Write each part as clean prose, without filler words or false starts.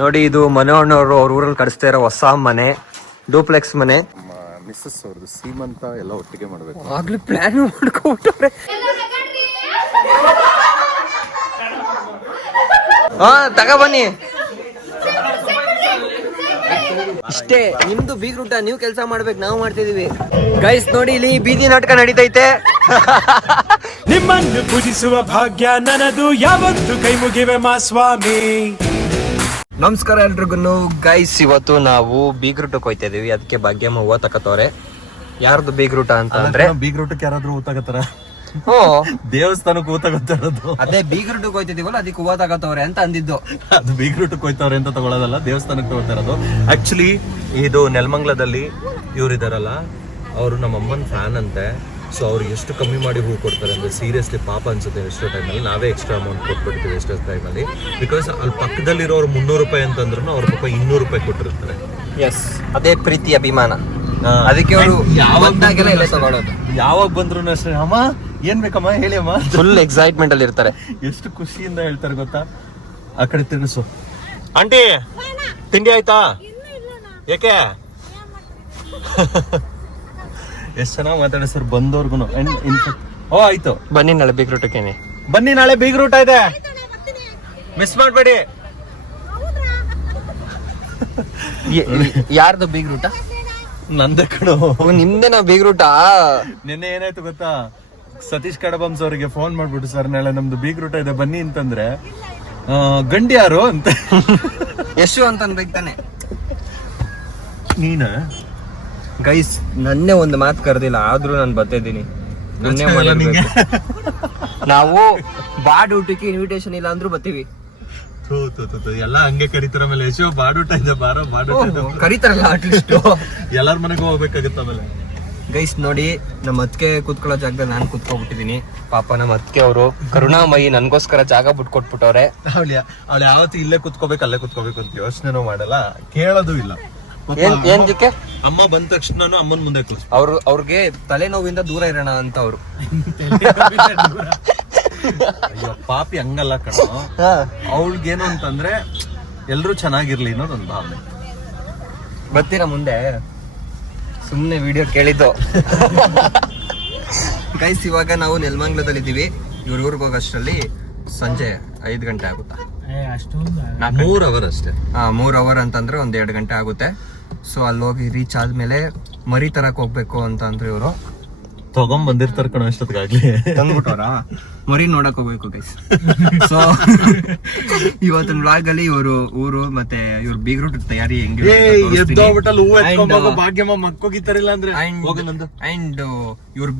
ನೋಡಿ, ಇದು ಮನೋಹಣ್ಣವರು ಅವ್ರ ಊರಲ್ಲಿ ಕಟ್ಸ್ತಾ ಇರೋ ಹೊಸ ಮನೆ, ಡೂಪ್ಲೆಕ್ಸ್ ಮನೆ. ಮಿಸ್ಸಸ್ ಅವ್ರದ್ದು ಸೀಮಂತ ಎಲ್ಲ ಒಟ್ಟಿಗೆ ಮಾಡ್ಬೇಕು. ಆಗ್ಲೂ ಪ್ಲಾನ್ ಮಾಡ್ಕೊಂಡ್ರೆ ತಗೊಬನ್ನಿ. ಇಷ್ಟೇ ನಿಮ್ದು ಬೀಗ್ರೂಟ, ನೀವು ಕೆಲಸ ಮಾಡ್ಬೇಕು, ನಾವು ಮಾಡ್ತಿದೀವಿ. ಗೈಸ್ ನೋಡಿ, ಇಲ್ಲಿ ಬೀದಿ ನಾಟಕ ನಡೀತೈತೆ. ನಿಮ್ಮನ್ನು ಪೂಜಿಸುವ ಭಾಗ್ಯ ನನ್ನದು, ಯಾವತ್ತು ಕೈ ಮುಗಿವೆ ಮಾ ಸ್ವಾಮಿ. ನಮಸ್ಕಾರ ಎಲ್ರಿಗೂ. ಗೈಸ್ ಇವತ್ತು ನಾವು ಬೀಗ್ರೂಟಕ್ಕೆ ಹೋಯ್ತಾ ಇದೀವಿ. ಅದಕ್ಕೆ ಭಾಗ್ಯಮ್ಮ ಹೂವ ತಕತವ್ರೆ. ಯಾರ್ದು ಬೀಗ್ರೂಟ ಅಂತ ಅಂದ್ರೆ, ಬೀಗ್ರೂಟಕ್ಕೆ ಯಾರಾದ್ರೂ ಹೂ ತಗೋತಾರ? ದೇವಸ್ಥಾನಕ್ಕೆ ಹೂ ತಗೋತಾರದು. ಅದೇ ಬೀಗ್ರೂಟಕ್ಕೆ ಹೋಯ್ತಿದೀವಲ್ಲ, ಅದಕ್ಕೆ ಹೂವ ತಗತವ್ರೆ ಅಂತ ಅಂದಿದ್ದು. ಅದು ಬೀಗ್ರೂಟಕ್ಕೆ ಹೋಯ್ತವ್ರೆ ಅಂತ ತಗೊಳ್ಳೋದಲ್ಲ, ದೇವಸ್ಥಾನಕ್ಕೆ ತಗೋತಾರದು. ಆಕ್ಚುಲಿ ಇದು ನೆಲಮಂಗ್ಲದಲ್ಲಿ ಇವ್ರಿದಾರಲ್ಲ, ಅವರು ನಮ್ಮ ಅಮ್ಮನ ಫ್ಯಾನ್ ಅಂತೆ. ಸೊ ಅವ್ರು ಎಷ್ಟು ಕಮ್ಮಿ ಮಾಡಿ ಹೂ ಕೊಡ್ತಾರೆ ಅಂದ್ರೆ ಸೀರಿಯಸ್ಲಿ ಪಾಪ ಅನ್ಸುತ್ತೆ. ಎಷ್ಟೋ ಟೈಮಲ್ಲಿ ನಾವೇ ಎಕ್ಸ್ಟ್ರಾ ಅಮೌಂಟ್ ಕೊಟ್ಬಿಡ್ತೀವಿ ಎಷ್ಟೋ ಟೈಮಲ್ಲಿ. ಬಿಕಾಸ್ ಅಲ್ಲಿ ಪಕ್ಕದಲ್ಲಿರೋರು 300 ರೂಪಾಯಿ ಅಂತಂದ್ರೂ ಅವ್ರ ಪಾಪ 200 ರೂಪಾಯಿ ಕೊಟ್ಟಿರ್ತಾರೆ. ಎಸ್, ಅದೇ ಪ್ರೀತಿ ಅಭಿಮಾನ. ಅದಕ್ಕೆ ಅವರು ಯಾವಾಗೆಲ್ಲ ಎಲ್ಲ ತಗೊಳ್ಳೋದು. ಯಾವಾಗ ಬಂದ್ರು ಅಷ್ಟೇ, ಅಮ್ಮ ಏನ್ ಬೇಕಮ್ಮ ಹೇಳಿ ಅಮ್ಮ, ಫುಲ್ ಎಕ್ಸೈಟ್ಮೆಂಟ್ ಅಲ್ಲಿ ಇರ್ತಾರೆ. ಎಷ್ಟು ಖುಷಿಯಿಂದ ಹೇಳ್ತಾರೆ ಗೊತ್ತಾ. ಆ ಕಡೆ ತಿರ್ಗಿಸು. ಆಂಟಿ ತಿಂಡಿ ಆಯ್ತಾ? ಯಾಕೆ? ಎಷ್ಟ್ ಚೆನ್ನಾಗಿ ಮಾತಾಡಿಸ್ತಾರೆ ಬಂದವ್ರಿಗೂ. ಓ ಆಯ್ತು, ಬನ್ನಿ ನಾಳೆ ಬೀಗ್ರೂಟಕ್ಕೇನೆ. ಬನ್ನಿ ನಾಳೆ ಬೀಗ್ರೂಟ ಇದೆ, ಮಿಸ್ ಮಾಡ್ಬೇಡಿ. ಯಾರ್ದು ಬೀಗ್ರೂಟ? ನಂದೇ ಕಣೋ. ನಿಮ್ದೇನಾ ಬೀಗ್ರೂಟ? ನಿನ್ನೆ ಏನಾಯ್ತು ಗೊತ್ತಾ, ಸತೀಶ್ ಕಡಬಂಸ್ ಅವರಿಗೆ ಫೋನ್ ಮಾಡ್ಬಿಟ್ಟು, ಸರ್ ನಾಳೆ ನಮ್ದು ಬೀಗ್ರೂಟ ಇದೆ ಬನ್ನಿ ಅಂತಂದ್ರೆ, ಗಂಡಿ ಯಾರು ಅಂತ. ಯಶು ಅಂತ ಅನ್ಬೇಕು ತಾನೆ. ನೀನ ಗೈಸ್ ನನ್ನೇ ಒಂದು ಮಾತು ಕರೆದಿಲ್ಲ, ಆದ್ರೂ ನಾನು ಬರ್ತಿದ್ದೀನಿ. ನಾವು ಬಾಡೂಟಕ್ಕೆ ಇನ್ವಿಟೇಷನ್ ಇಲ್ಲ ಅಂದ್ರೂ ಬರ್ತೀವಿ. ಎಲ್ಲ ಹಂಗೆ ಕರೀತಾರ. ಆಮೇಲೆ ಯಶೋ ಬಾಡೂಟ ಇದೆ ಬಾರೋ ಬಾಡೂಟ ಕರೀತಾರಲ್ಲ, ಅಟ್ಲೀಸ್ಟ್ ಎಲ್ಲಾರ ಮನೆಗೂ ಹೋಗ್ಬೇಕಾಗತ್ತ. ಆಮೇಲೆ ಗೈಸ್ ನೋಡಿ, ನಮ್ಮ ಅತ್ತಿಗೆ ಕೂತ್ಕೊಳ್ಳೋ ಜಾಗದಲ್ಲಿ ನಾನು ಕೂತ್ಕೊಬಿಟ್ಟಿದೀನಿ. ಪಾಪ ನಮ್ಮ ಅತ್ತಿಗೆ ಅವರು ಕರುಣಾಮಯಿ ನನ್ಗೋಸ್ಕರ ಜಾಗ ಬಿಟ್ಕೊಟ್ಬಿಟ್ಟವ್ರೆ. ಅವಳು ಯಾವತ್ತು ಇಲ್ಲೇ ಕುತ್ಕೋಬೇಕು ಅಲ್ಲೇ ಕುತ್ಕೋಬೇಕು ಅಂತ ಯೋಚನೆನೂ ಮಾಡಲ್ಲ, ಕೇಳೋದು ಇಲ್ಲ. ಏನ್ಕ್ಕೆ ಅಮ್ಮ ಬಂದ ತಕ್ಷಣ ಅಮ್ಮನ ಮುಂದೆ ಅವ್ರಿಗೆ ತಲೆನೋವಿಂದ ದೂರ ಇರೋಣ ಅಂತ ಅವ್ರು. ಅಯ್ಯೋ ಪಾಪಿ ಹಂಗಲ್ಲ ಕಣ, ಅವಳಿಗೇನು ಅಂತಂದ್ರೆ ಎಲ್ರು ಚೆನ್ನಾಗಿರ್ಲಿ ಅನ್ನೋದೊಂದು ಭಾವನೆ. ಬರ್ತೀರಾ ಮುಂದೆ? ಸುಮ್ನೆ ವಿಡಿಯೋ ಕೇಳಿದ್ದು. ಗೈಸ್ ಇವಾಗ ನಾವು ನೆಲಮಂಗ್ಲದಲ್ಲಿ ಇದ್ದೀವಿ. ಇವ್ರ ಊರಿಗೆ ಹೋಗೋಷ್ಟರಲ್ಲಿ ಸಂಜೆ 5 ಗಂಟೆ ಆಗುತ್ತಾ? 3 ಅವರ್ ಅಷ್ಟೇ. 3 ಅವರ್ ಅಂತಂದ್ರೆ 1-2 ಗಂಟೆ ಆಗುತ್ತೆ. ಸೊ ಅಲ್ಲಿ ಹೋಗಿ ರೀಚ್ ಆದ್ಮೇಲೆ ಮರಿ ತರಕ್ ಹೋಗ್ಬೇಕು ಅಂತ ಅಂದ್ರೆ ಇವರು ತಗೊಂಡ್ ಬಂದಿರ್ತಾರ ಕಣ ಅಷ್ಟೊತ್ತಿಗಾಗ್ಲಿ. ತಂದ್ಬಿಟ್ಟವ್ರ ಮರಿ ನೋಡಕ್ ಹೋಗ್ಬೇಕು ಗೈಸ್. ಸೊ ಇವತ್ತಿನ ವ್ಲಾಗ್ ಅಲ್ಲಿ ಇವರು ಊರು ಮತ್ತೆ ಇವ್ರ ಬೀಗ್ರೂಟ್ ತಯಾರಿ ಹೆಂಗೆ ಭಾಗ್ಯಮ್ಮ ಮಕ್ಕೋಗಿತ್ತಾರಿಲ್ಲ ಅಂದ್ರೆ. ಅಂಡ್ ಇವ್ರ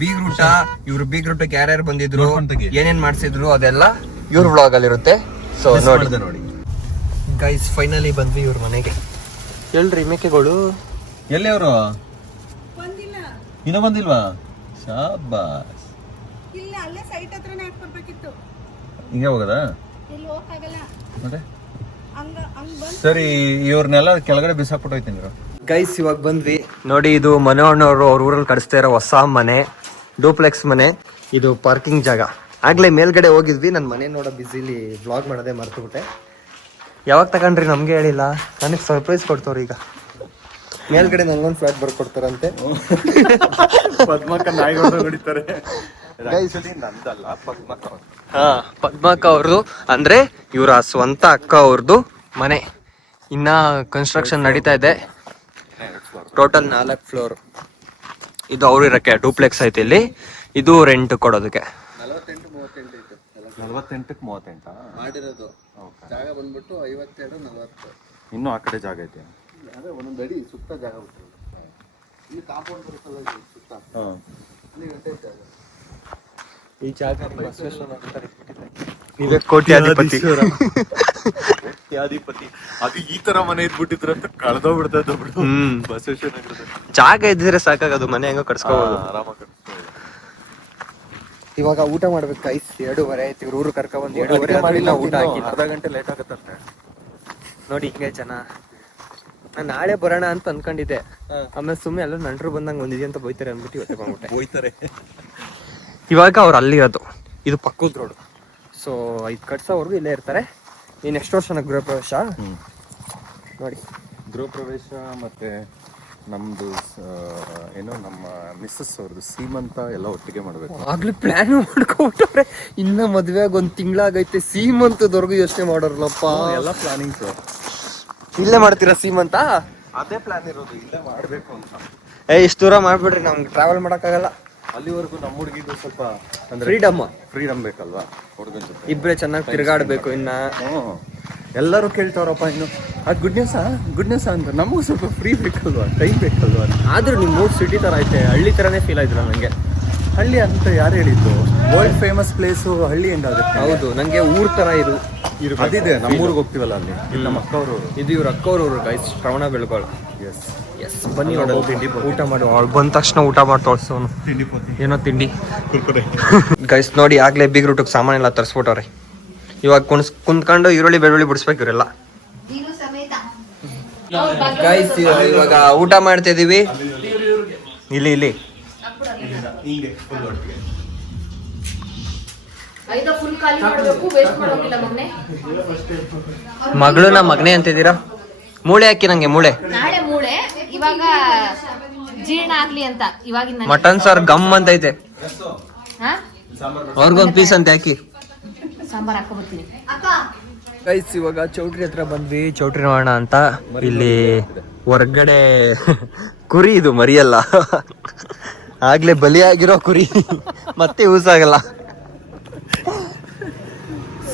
ಬೀಗ್ರೂಟಕ್ಕೆ ಯಾರ್ಯಾರು ಬಂದಿದ್ರು, ಏನೇನ್ ಮಾಡ್ಸಿದ್ರು ಅದೆಲ್ಲ ಇವ್ರ ವ್ಲಾಗ್ ಅಲ್ಲಿ ಇರುತ್ತೆ. ಸೊ ನೋಡಿ ಗೈಸ್, ಫೈನಲಿ ಬಂದ್ವಿ ಇವ್ರ ಮನೆಗೆ. ಹೇಳ್ರಿ ಮೇಕೆಗಳು ಎಲ್ಲಿ ಅವರು? ಇನ್ನೂ ಬಂದಿಲ್ವಾ? ಶಾಬಾಸ್. ಹಿಂಗೆ ಹೋಗದಾ? ಮತ್ತೆ ಸರಿ, ಇವ್ರನ್ನೆಲ್ಲ ಕೆಳಗಡೆ ಬಿಸಾಕ್ಬಿಟ್ಟು ಹೋಯ್ತೀನಿ. ಗೈಸ್ ಇವಾಗ ಬಂದ್ವಿ ನೋಡಿ, ಇದು ಮನೋಹಣ್ಣವರು ಅವ್ರ ಊರಲ್ಲಿ ಕಟ್ಸ್ತಾ ಇರೋ ಹೊಸ ಮನೆ, ಡೂಪ್ಲೆಕ್ಸ್ ಮನೆ. ಇದು ಪಾರ್ಕಿಂಗ್ ಜಾಗ. ಆಗ್ಲೇ ಮೇಲ್ಗಡೆ ಹೋಗಿದ್ವಿ, ನನ್ನ ಮನೆ ನೋಡೋ ಬಿಸಿಲಿ ವ್ಲಾಗ್ ಮಾಡೋದೇ ಮರ್ತುಬಿಟ್ಟೆ. ಯಾವಾಗ ತಗೊಂಡ್ರಿ ನಮ್ಗೆ ಹೇಳಿಲ್ಲ, ನನಗೆ ಸರ್ಪ್ರೈಸ್ ಕೊಡ್ತವ್ರು. ಈಗ ಮೇಲ್ಗಡೆ ನಂಗೊಂದು ಫ್ಲಾಟ್ ಬರ್ಕೊಡ್ತಾರಂತೆ. ಪದ್ಮಕ್ಕ ಅವ್ರದ್ದು ಅಂದ್ರೆ ಇವ್ರ ಸ್ವಂತ ಅಕ್ಕ ಅವ್ರದ್ದು ಮನೆ. ಇನ್ನ ಕನ್ಸ್ಟ್ರಕ್ಷನ್ ನಡೀತಾ ಇದೆ. Total 4 floor. ಇದು ಅವ್ರು ಇರಕ್ಕೆ ಡೂಪ್ಲೆಕ್ಸ್ ಐತೆ ಇಲ್ಲಿ. ಇದು ರೆಂಟ್ ಕೊಡೋದಕ್ಕೆ 48ಕ್ಕೆ 38 ಮಾಡಿರೋದು. ಜಾಗ ಬಂದ್ಬಿಟ್ಟು 52-40. ಇನ್ನು ಆ ಕಡೆ ಜಾಗ ಐತೆ. ಅದೇ ಒಂದೊಂದು ಅಡಿ ಸುತ್ತ ಜಾಗ ಬಿಟ್ಟಿರೋದು. ಇಲ್ಲಿ ಕಾಂಪೌಂಡ್ ಬರುತ್ತಲ್ಲ ಸುತ್ತ, ಅಲ್ಲಿ ಗಂಟೆ ಜಾಗ. ಈ ಜಾಗ ನೀವೇ ಕೋಟ್ಯಾಧಿಪತಿ. ಅದು ಈ ತರ ಮನೆ ಇದ್ಬಿಟ್ಟಿದ್ರ ಅಂತ ಕಳೆದೋಗ್ಬಿಡ್ತದ ಬಿಡು. ಬಸವೇಶ್ವರ ನಗರದ ಜಾಗ ಇದ್ದಿದ್ರೆ ಸಾಕಾಗದು, ಮನೆ ಹೆಂಗೋ ಕಟ್ಸ್ಕೋಬಹುದು ಆರಾಮಾಗಿ. ಇವಾಗ ಊಟ ಮಾಡ್ಬೇಕು ಗೈಸ್. 2:30 ಆಯ್ತು. ಇವ್ರ ಊರು ಕರ್ಕೊಂಡ್ 2:30 ಊಟ ಹಾಕಿ ಅರ್ಧ ಗಂಟೆ ಲೇಟ್ ಆಗತ್ತಂತೆ. ನೋಡಿ ಹಿಂಗೆ ಜನ. ನಾನು ನಾಳೆ ಬರೋಣ ಅಂತ ಅನ್ಕೊಂಡಿದ್ದೆ, ಆಮೇಲೆ ಸುಮ್ಮನೆ ಎಲ್ಲ ನಂಟ್ರು ಬಂದಂಗೆ ಒಂದಿದೆ ಅಂತ ಬೈತಾರೆ ಅಂದ್ಬಿಟ್ಟು ಇವತ್ತೇ ಬಂದ್ಬಿಟ್ಟೆ. ಹೋಯ್ತಾರೆ. ಇವಾಗ ಅವ್ರು ಅಲ್ಲಿರೋದು, ಇದು ಪಕ್ಕದ ರೋಡ್. ಸೊ ಇದು ಕಟ್ಸೋವರೆಗೂ ಇಲ್ಲೇ ಇರ್ತಾರೆ. ನೀನು ಎಷ್ಟು ವರ್ಷ ಗೃಹ ಪ್ರವೇಶ? ನೋಡಿ. ಗೃಹ ಪ್ರವೇಶ ಮತ್ತೆ ನಮ್ದು ಏನೋ ನಮ್ಮ ಮಿಸ್ಸಸ್ ಅವ್ರದ್ದು ಸೀಮಂತ ಎಲ್ಲ ಒಟ್ಟಿಗೆ ಮಾಡ್ಬೇಕು. ಆಗ್ಲೂ ಪ್ಲಾನ್ ಮಾಡ್ಕೊಬಿಟ್ಟವ್ರೆ. ಇನ್ನ ಮದ್ವೆ ಆಗ ಒಂದ್ ತಿಂಗಳಾಗೈತೆ, ಸೀಮಂತದವರೆಗೂ ಯೋಚನೆ ಮಾಡೋರ್ಲಪ್ಪ. ಎಲ್ಲ ಪ್ಲಾನಿಂಗ್ಸ್ ಇಲ್ಲೇ ಮಾಡ್ತೀರಾ ಸೀಮಂತ? ಅದೇ ಪ್ಲಾನ್ ಇರೋದು, ಇಲ್ಲೇ ಮಾಡ್ಬೇಕು ಅಂತ. ಇಷ್ಟು ದೂರ ಮಾಡ್ಬಿಡ್ರಿ, ನಮ್ಗೆ ಟ್ರಾವೆಲ್ ಮಾಡಕ್ಕಾಗಲ್ಲ. ಅಲ್ಲಿವರೆಗೂ ನಮ್ಮ ಹುಡುಗಿದು ಸ್ವಲ್ಪ ಅಂದ್ರೆ ಫ್ರೀಡಮ್ ಬೇಕಲ್ವಾ ಹುಡುಗನ ಜೊತೆ. ಇಬ್ರೇ ಚೆನ್ನಾಗಿ ತಿರ್ಗಾಡ್ಬೇಕು. ಇನ್ನ ಎಲ್ಲರೂ ಕೇಳ್ತಾವ್ರಪ್ಪ ಇನ್ನು ಗುಡ್ ನ್ಯೂಸ್ ಅಂತ. ನಮಗೂ ಸ್ವಲ್ಪ ಫ್ರೀ ಬೇಕಲ್ವಾ, ಟೈಮ್ ಬೇಕಲ್ವಾ. ಆದ್ರೂ ನಿಮ್ ಮೂರ್ ಸಿಟಿ ತರ ಐತೆ, ಹಳ್ಳಿ ತರನೇ ಫೀಲ್ ಆಯ್ತು ನಂಗೆ. ಹಳ್ಳಿ ಅಂತ ಯಾರು ಹೇಳಿದ್ದು? ವರ್ಲ್ಡ್ ಫೇಮಸ್ ಪ್ಲೇಸು ಹಳ್ಳಿ ಹೆಂಗಾಗುತ್ತೆ? ಹೌದು, ನಂಗೆ ಊರ್ ತರ ಅದಿದೆ. ನಮ್ಮೂರಿಗೆ ಹೋಗ್ತೀವಲ್ಲ, ಅಲ್ಲಿ ಇದು ನಮ್ಮ ಅಕ್ಕವರು. ಇದು ಇವ್ರ ಅಕ್ಕವ್ರವ್ರು ಗೈಸ್, ಶ್ರವಣ ಬೆಳಗೋಳ. ಎಸ್ ಬನ್ನಿ ಊಟ ಮಾಡಿ. ಅವ್ಳು ಬಂದ ತಕ್ಷಣ ಊಟ ಮಾಡಿ ತೋರ್ಸೋನು ಏನೋ ತಿಂಡಿ ಗೈಸ್. ನೋಡಿ ಆಗ್ಲೇ ಬಿಗ್ ರೂಟಕ್ಕೆ ಸಾಮಾನೆಲ್ಲ ತರಿಸ್ಬಿಟ್ಟವ್ರೆ. ಇವಾಗ ಕುಂತ್ಕೊಂಡು ಈರುಳ್ಳಿ ಬೆಳ್ಳುಳ್ಳಿ ಬಿಡಿಸ್ಬೇಕು ಇವರೆಲ್ಲ. ಗೈಸ್ ಇವಾಗ ಊಟ ಮಾಡ್ತಾ ಇದೀವಿ. ಇಲ್ಲಿ ಮಗಳು ನಮ್ಮ ಮಗನೇ ಅಂತಿದ್ದೀರಾ? ಮೂಳೆ ಹಾಕಿ ನಂಗೆ ಮೂಳೆ. ನಾಳೆ ಮೂಳೆ, ಇವಾಗ ಜೀರ್ಣ ಆಗ್ಲಿ ಅಂತ ಇವಾಗಿನ ಮಟನ್ ಸಾರ್ ಗಮ್ ಅಂತ ಐತೆ. ಅವ್ರಿಗೊಂದು ಪೀಸ್ ಅಂತ ಹಾಕಿ. ಸಾಂಬಾರ್ ಹಾಕೊಂಡ್ಬರ್ತೀನಿ. ಗೈಸ್ ಇವಾಗ ಚೌಟ್ರಿ ಹತ್ರ ಬಂದ್ವಿ. ಚೌಟ್ರಿ ನೋಡೋಣ ಅಂತ. ಇಲ್ಲಿ ಹೊರ್ಗಡೆ ಕುರಿ, ಇದು ಮರಿಯಲ್ಲ, ಆಗ್ಲೇ ಬಲಿಯಾಗಿರೋ ಕುರಿ, ಮತ್ತೆ ಯೂಸ್ ಆಗಲ್ಲ.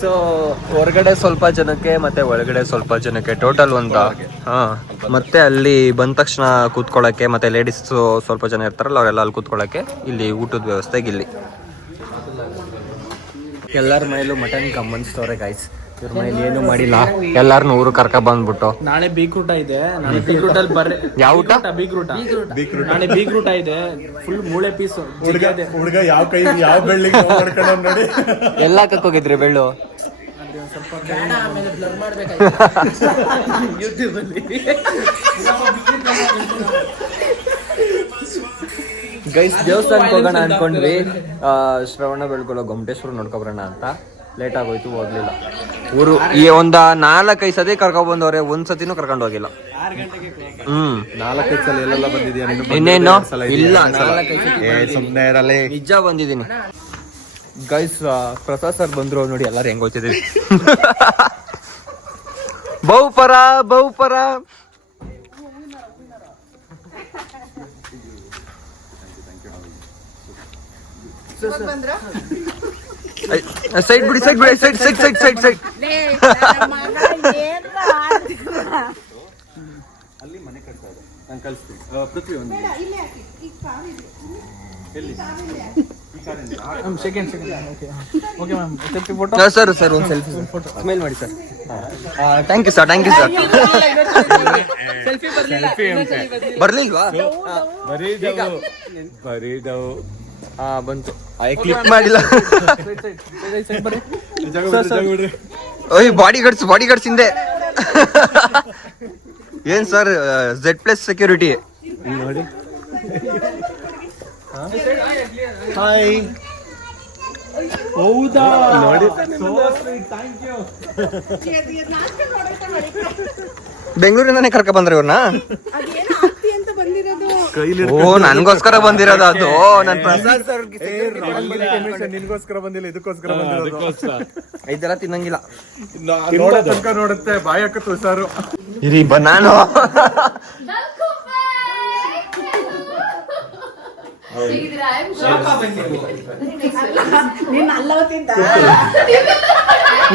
ಸೊ ಹೊರಗಡೆ ಸ್ವಲ್ಪ ಜನಕ್ಕೆ ಮತ್ತೆ ಒಳಗಡೆ ಸ್ವಲ್ಪ ಜನಕ್ಕೆ, ಟೋಟಲ್ ಒಂದು ಮತ್ತೆ ಅಲ್ಲಿ ಬಂದ ತಕ್ಷಣ ಕೂತ್ಕೊಳ್ಳೋಕ್ಕೆ, ಮತ್ತೆ ಲೇಡೀಸ್ ಸ್ವಲ್ಪ ಜನ ಇರ್ತಾರಲ್ಲ ಅವರೆಲ್ಲ ಅಲ್ಲಿ ಕೂತ್ಕೊಳ್ಳೋಕ್ಕೆ, ಇಲ್ಲಿ ಊಟದ ವ್ಯವಸ್ಥೆಗೆ ಇಲ್ಲಿ ಎಲ್ಲರ ಮನೇಲೂ ಮಟನ್ ಗಮನಿಸ್ತವ್ರೆ ಗೈಸ್. ಇವ್ರ ಮನೇಲಿ ಏನು ಮಾಡಿಲ್ಲ, ಎಲ್ಲಾರನ್ನೂ ಊರು ಕರ್ಕ ಬಂದ್ಬಿಟ್ಟು. ನಾಳೆ ಬೀಗ್ರೂಟ ಇದೆ. ನಾಳೆ ಬೀಗ್ರೂಟಲ್ಲಿ ಬರ್ರಿ. ಯಾವ ಊಟ? ಬೀಗ್ರೂಟ. ನಾಳೆ ಬೀಗ್ರೂಟ ಇದೆ. ಫುಲ್ ಮೂಳೆ ಪೀಸ್. ಹುಡುಗ ಯಾವ ಕೈ ಯಾವ ಬೆಳ್ಳಿಗೆ ನೋಡಿ ಎಲ್ಲ ಕಕ್ಕೋಗಿದ್ರಿ ಬೆಳ್ಳು. ಗೈಸ್ ದೇವಸ್ಥಾನಕ್ಕೆ ಹೋಗೋಣ ಅನ್ಕೊಂಡ್ವಿ. ಶ್ರವಣ ಬೆಳಗೊಳ ಗೊಮ್ಮಟೇಶ್ವರ ನೋಡ್ಕೊಬರೋಣ ಅಂತ. ಲೇಟ್ ಆಗೋಯ್ತು, ಹೋಗ್ಲಿಲ್ಲ. ಊರು ಈ ಒಂದ 4-5 ಸತಿ ಕರ್ಕೊಂಡ್ ಬಂದವ್ರೆ, ಒಂದ್ ಸತಿನೂ ಕರ್ಕೊಂಡು ಹೋಗಿಲ್ಲ. 4-5 ಸಲ ಎಲ್ಲೆಲ್ಲ ಬಂದಿದ್ಯಾ? ಇನ್ನೇನು ಇಲ್ಲ, ಸುಮ್ಮನೆ ಇರಲಿ, ನಿಜ ಬಂದಿದ್ದೀನಿ. ಗೈಸ್ ಪ್ರಸಾದ್ ಸರ್ ಬಂದ್ರು ನೋಡಿ, ಎಲ್ಲಾರು ಹೆಂಗ್ ಹೋಗ್ತಿದೀವಿ. ಬಹುಪರ ಸೈಡ್ ಬಿಡಿ. ಅಲ್ಲಿ ಮನೆ ಕಟ್ತಾರೆ, ನಾನು ಕಳಿಸ್ತೀನಿ. ಪೃಥ್ವಿ ಒಂದು ಸರ್ ಒಂದು ಸೆಲ್ಫಿ ಸ್ಮೈಲ್ ಮಾಡಿ ಸರ್. Thank you sir. ಬರ್ಲಿಲ್ವಾ? ಬರೀದವು ಬಂತು. ಕ್ಲಿಕ್ ಮಾಡಿಲ್ಲ. ಬಾಡಿ ಗಾರ್ಡ್ಸ್ ಹಿಂದೆ. ಏನ್ ಸರ್ Z+ ಸೆಕ್ಯೂರಿಟಿ ನೋಡಿ. ಹಾಯ್. ಹೌದಾ? ನೋಡಿ, ಬೆಂಗಳೂರಿಂದಾನೆ ಕರ್ಕ ಬಂದ್ರೆ ಇವ್ರನ್ನ. ಓ ನನ್ಗೋಸ್ಕರ ಬಂದಿರೋದು ಅದು. ನನ್ ಪ್ರಸಾದ್ ಸರ್ ನಿನ್ಗೋಸ್ಕರ ಬಂದಿಲ್ಲ, ಇದಕ್ಕೋಸ್ಕರ ಬಂದಿರೋದು. ಇದೆಲ್ಲ ತಿನ್ನಂಗಿಲ್ಲ. ನೋಡುತ್ತೆ ಬಾಯಿ ಹಾಕತ್ತು ಸಾರು. ಇರಿ ನಾನು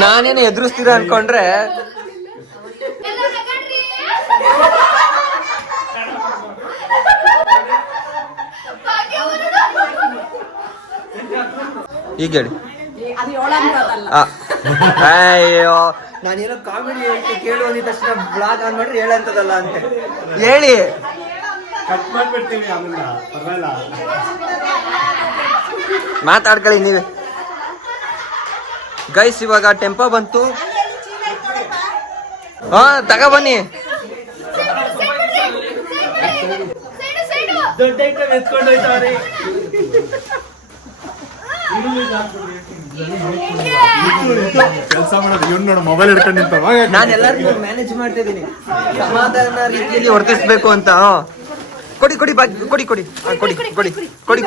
ನಾನೇನು ಎದುರಿಸ್ತೀರ ಅನ್ಕೊಂಡ್ರೆ ಈಗ ಹೇಳಿ. ಅಯ್ಯೋ ನಾನೇನೋ ಕಾಮಿಡಿ ಹೇಳ್ತಿ ಕೇಳು ಅಂದಿದ ತಕ್ಷಣ ಬ್ಲಾಗ್ ಆನ್ ಮಾಡ್ರಿ ಹೇಳಂತದಲ್ಲ ಅಂತ ಹೇಳಿ. ಮಾತಾಡ್ಕೊಳ್ಳಿ ನೀವೇ. ಗೈಸ್ ಇವಾಗ ಟೆಂಪೋ ಬಂತು. ತಗೊಬನ್ನಿ. ದೊಡ್ಡ ಎತ್ಕೊಂಡು ಹೋಯ್ತಾವ್ರಿ. ಕೆಲಸ ಮಾಡೋದು ಇವ್ನು ನೋಡು ಮೊಬೈಲ್ ಹಿಡ್ಕೊಂಡು ನಿಂತವ. ನಾನು ಎಲ್ಲರಿಗೂ ಮ್ಯಾನೇಜ್ ಮಾಡ್ತಾ ಇದ್ದೀನಿ, ಸಮಾಧಾನ ರೀತಿಯಲ್ಲಿ ವರ್ತಿಸ್ಬೇಕು ಅಂತ. ಕೊಡಿ ಕೊಡಿ ಕೊಡಿ ಕೊಡಿ ಕೊಡಿ ಕೊಡಿ ಕೊಡಿ ಕೊಡಿ. ಕೊಡಿ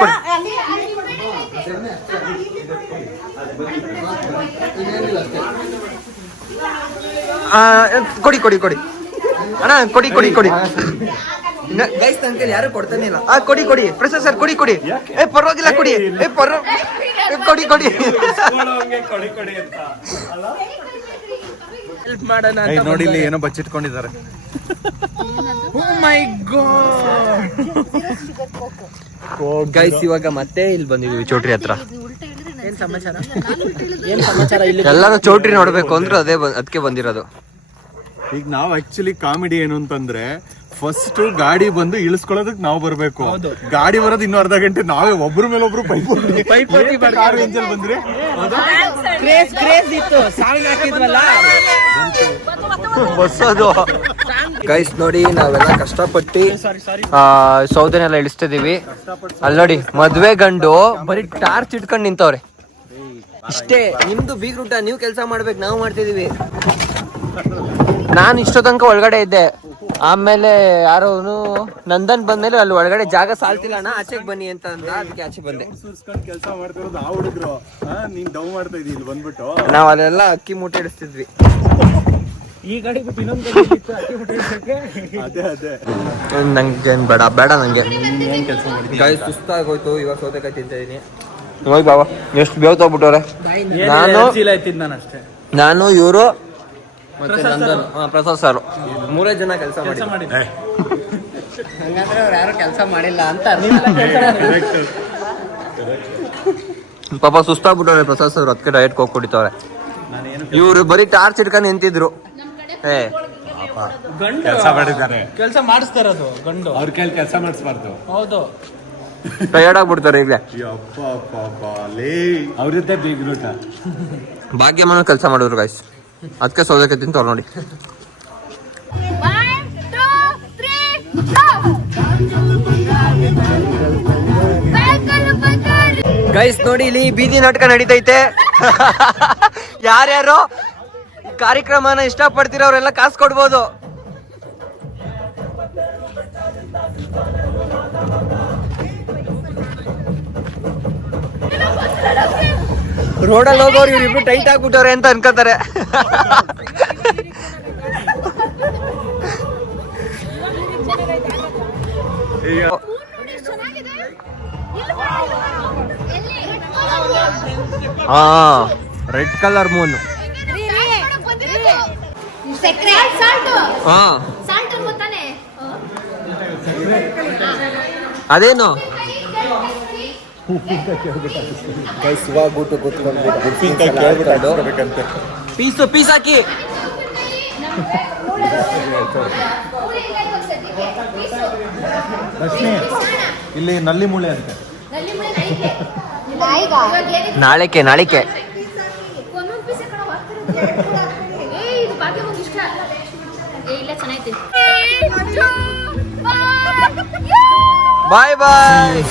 ಕೊಡಿ ಕೊಡಿ ಅಣ್ಣ, ಕೊಡಿ ಕೊಡಿ ಕೊಡಿ. ಗೈಸ್ ನನ್ನ ಕೈಲಿ ಯಾರು ಕೊಡ್ತಾನೆ ಇಲ್ಲ. ಕೊಡಿ ಕೊಡಿ ಪ್ರಸಾದ್ ಸರ್, ಕೊಡಿ ಕೊಡಿ. ಪರವಾಗಿಲ್ಲ ಕೊಡಿ. ಕೊಡಿ ಕೊಡಿ. ಹೆಲ್ಪ್ ಮಾಡೋಣ ನೋಡಿ ಇಲ್ಲಿ ಏನೋ ಬಚ್ಚಿಟ್ಕೊಂಡಿದ್ದಾರೆ. ಗೈಸ್ ಇವಾಗ ಮತ್ತೆ ಇಲ್ಲಿ ಬಂದಿದ್ವಿ ಚೌಟ್ರಿ ಹತ್ರ. ಏನ್ ಸಮಾಚಾರ ಇಲ್ಲಿ? ಎಲ್ಲಾರು ಚೌಟ್ರಿ ನೋಡ್ಬೇಕು ಅಂದ್ರೆ ಅದಕ್ಕೆ ಬಂದಿರೋದು. ಈಗ ನಾವು ಆಕ್ಚುಲಿ ಕಾಮಿಡಿ ಏನು ಅಂತಂದ್ರೆ ಫಸ್ಟ್ ಗಾಡಿ ಬಂದು ಇಳಿಸ್ಕೊಳ್ಳೋದಕ್ ನಾವು ಬರ್ಬೇಕು. ಗಾಡಿ ಬರೋದು ಇನ್ನೂ ಅರ್ಧ ಗಂಟೆ ನಾವೇ ಒಬ್ರ ಮೇಲೆ ಒಬ್ರು ಪೈಪೋಟಿ ಕಾರ್ ರೇಂಜಲ್ಲಿ ಬಂದ್ರೆ ಕ್ರೇಜ್ ಇತ್ತು. ಸಾಂಗ್ ಹಾಕಿದ್ವಲ್ಲ ಬಸ್ಸದು. ಗೈಸ್ ನೋಡಿ ನಾವೆಲ್ಲ ಕಷ್ಟಪಟ್ಟು ಸೌದೆನೆಲ್ಲ ಇಳಿಸ್ತಿದೀವಿ. ಅಲ್ಲಿ ನೋಡಿ ಮದ್ವೆ ಗಂಡು ಬರೀ ಟಾರ್ಚ್ ಇಟ್ಕೊಂಡು ನಿಂತವ್ರೆ. ಇಷ್ಟೇ ನಿಮ್ದು ಬೀಗ್ರೂಟ, ನೀವು ಕೆಲಸ ಮಾಡ್ಬೇಕು, ನಾವು ಮಾಡ್ತಿದೀವಿ. ನಾನು ಇಷ್ಟೋ ತನಕ ಒಳಗಡೆ ಇದ್ದೆ. ಆಮೇಲೆ ಯಾರೋ ನಂದನ್ ಬಂದ್ಮೇಲೆ ಅಲ್ಲಿ ಒಳಗಡೆ ಜಾಗ ಸಾಲ್ತಿಲ್ಲ ಅಣ್ಣ, ಆಚೆಗೆ ಬನ್ನಿ ಅಂತ ಅಂದ, ಅದಕ್ಕೆ ಆಚೆ ಬಂದೆ. ಕೆಲಸ ಮಾಡ್ತಿರೋದು ಆ ಹುಡುಗರು, ನೀನ್ ಡೌ ಮಾಡ್ತಾ ಇದೀವಿ ಇಲ್ಲಿ ಬಂದ್ಬಿಟ್ಟು. ನಾವ್ ಅಲ್ಲೆಲ್ಲ ಅಕ್ಕಿ ಮೂಟೆ ಇಡಿಸ್ತಿದ್ವಿ. ಈ ಗಾಡಿ ಬಿಟ್ಟು ಇನ್ನೊಂದು ಗಾಡಿ ಇತ್ತು, ಅಕ್ಕಿ ಬಿಟ್ಟು ಇಡ್ಸಕ್ಕೆ. ಅದೇ ನಂಗೇನ್ ಬೇಡ ನಂಗೆ. ಗಾಯ ಸುಸ್ತಾಗೋಯ್ತು, ಇವಾಗ ಸೌತೆಕಾಯಿ ತಿಂತಾ ಇದೀನಿ. ಹೋಯ್ ಬಾಬಾ ಎಷ್ಟು ಬೇವ್ತೋಗ್ಬಿಟ್ಟವ್ರೆ. ನಾನು ಇವರು ಮತ್ತೆ ನಂದನ್, ಪ್ರಸಾದ್ ಸರ್, 3 ಜನ ಕೆಲಸ ಮಾಡಿದ್ವಿ. ಹಂಗಂದ್ರೆ ಅವ್ರು ಯಾರು ಕೆಲಸ ಮಾಡಿಲ್ಲ ಅಂತ. ಪಾಪ ಸುಸ್ತಾಗ್ಬಿಟ್ಟವ್ರೆ ಪ್ರಸಾದ್ ಸರ್, ಅದಕ್ಕೆ ಡಯಟ್ ಹೋಗಿ ಕುಡಿತವ್ರೆ. ಇವ್ರು ಬರೀ ಟಾರ್ಚ್ ಇಟ್ಕೊಂಡು ನಿಂತಿದ್ರು. ಕೆಲಸ ಮಾಡಿದ್ದಾರೆ, ಕೆಲಸ ಮಾಡಿಸ್ತಾರದು ಗಂಡು. ಅವ್ರ ಕೈಲಿ ಕೆಲಸ ಮಾಡಿಸ್ಬಾರ್ದು. ಹೌದು, ಟಯರ್ಡ್ ಆಗ್ಬಿಡ್ತಾರೆ ಈಗಲೇ. ಅವ್ರ ಜೊತೆ ಬೀಗ್ರೂಟ ಭಾಗ್ಯಮ್ಮನ ಕೆಲಸ ಮಾಡಿದ್ರು ಗೈಸ್, ಅದಕ್ಕೆ ಸೌದೆಕಾಯಿ ತಿಂತವ್ರು ನೋಡಿ. ಗೈಸ್ ನೋಡಿ ಇಲ್ಲಿ ಬೀದಿ ನಾಟಕ ನಡೀತೈತೆ. ಯಾರ್ಯಾರು ಕಾರ್ಯಕ್ರಮನ ಇಷ್ಟಪಡ್ತಿರೋರೆಲ್ಲ ಕಾಸು ಕೊಡ್ಬೋದು. ರೋಡಲ್ಲಿ ಹೋಗೋರು ಇವ್ರಿಬ್ರು ಟೈಟ್ ಆಗ್ಬಿಟ್ಟವ್ರೆ ಅಂತ ಅನ್ಕೋತಾರೆ. ಹಾ, ರೆಡ್ ಕಲರ್ ಮೂನ್. ಹಾ ಅದೇನು ಪೀಸ್ ಹಾಕಿ. ಇಲ್ಲಿ ನಲ್ಲಿ ಮೂಳೆ ಅಂತ ನಾಳೆಕೆ ಬಾಯ್ ಬಾಯ್.